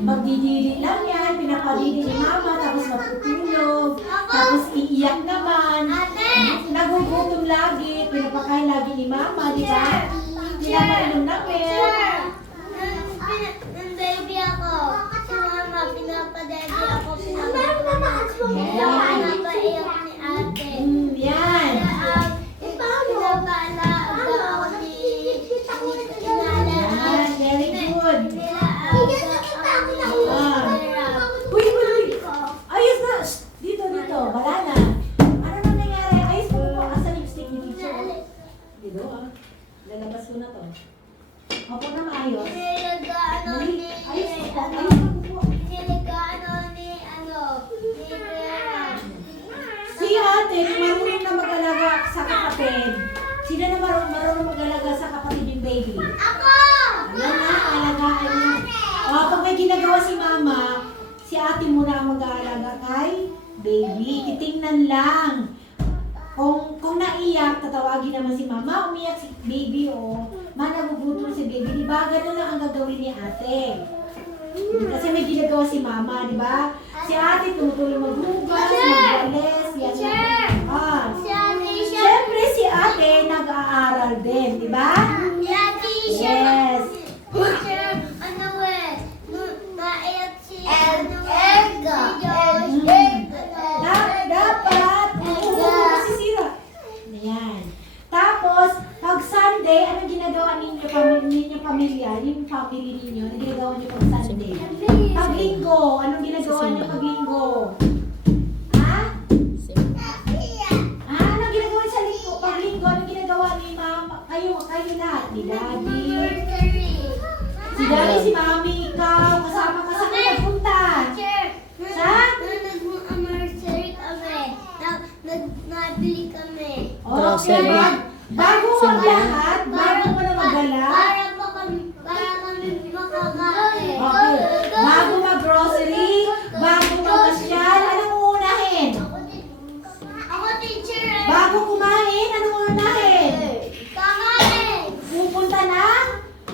magdidiri lang yan, pinapadiri ni mama, tapos matutulog, tapos iiyak naman, nagugutom lagi, pinapakain lagi ni mama, di ba? Pinapainom ng milk. Nung baby ako, si mama, pinapadede ako, pinapaiyak ni ate. Yan. Pinapalaga ako ni Inala. Yan, very good. Pinapalaga Uy, uy, uy. Ayos na. Shh, dito, dito. Wala na. Ano nang nangyari? Ayos mo po. Asa lipstick ni teacher? Dito, ah. Lalabas ko na to. Opo na maayos. Niligaan ako ni Ayos mo po. Ayos mo po. Niligaan ako ni Kuya. Si ate, marunong na mag-alaga sa kapatid. Sino na marunong mag-alaga sa kapatid yung baby? Ako! Yan na, alagaan niya. O, pag may ginagawa si mama, si ate muna ang mag-aalaga kay baby. Titingnan lang. Kung naiyak, tatawagin naman si mama, umiyak si baby o nagugutom si baby. Di ba? Ganun lang ang gagawin ni ate. Kasi may ginagawa si mama, di ba? Si ate tumutulong maghugas, magwalis, yan. Ah. Si ate siya. Siyempre si ate nag-aaral din, di ba? Si ate siya. Yes. Teacher, naiyak si Josh. Dapat, masisira. Ayan. Tapos, pag Sunday, ano ginagawa ninyo, pamilya? Yung family ninyo, ano ginagawa niyo pag Sunday? Pag Linggo, anong ginagawa niyo pag Linggo? Ha? Anong ginagawa sa Linggo? Pag Linggo, anong ginagawa ni mama? Kayo lahat, ni Daddy. Si Daddy, si Mami, ikaw, kasama ka sa nagpunta. Sa? Nag-anniversary kami. Nabili kami. Okay. Bago ang lahat, bago mo na magala. Para kami makakain. Okay. Bago mag-grocery, bago mag-asyal, anong uunahin? Ako teacher. Bago kumain, anong uunahin? Kakain. Pupunta ng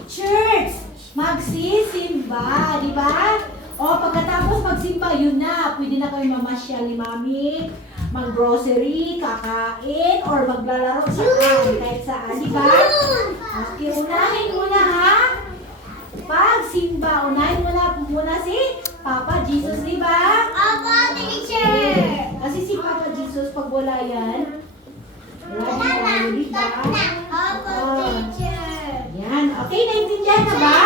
church. Magsisimba, di ba? O pagkatapos magsimba, yun na. Pwede na kayo mamasyal ni Mami, mag-grocery, kakain, or maglalaro saan, kahit saan, di ba? Okay, unahin muna ha. Pagsimba, unahin muna si Papa Jesus, di ba? Ako teacher. Kasi si Papa Jesus, pag wala yan, wala din tayo, di ba? Ako teacher. Yan. Okay, naintindihan na ba?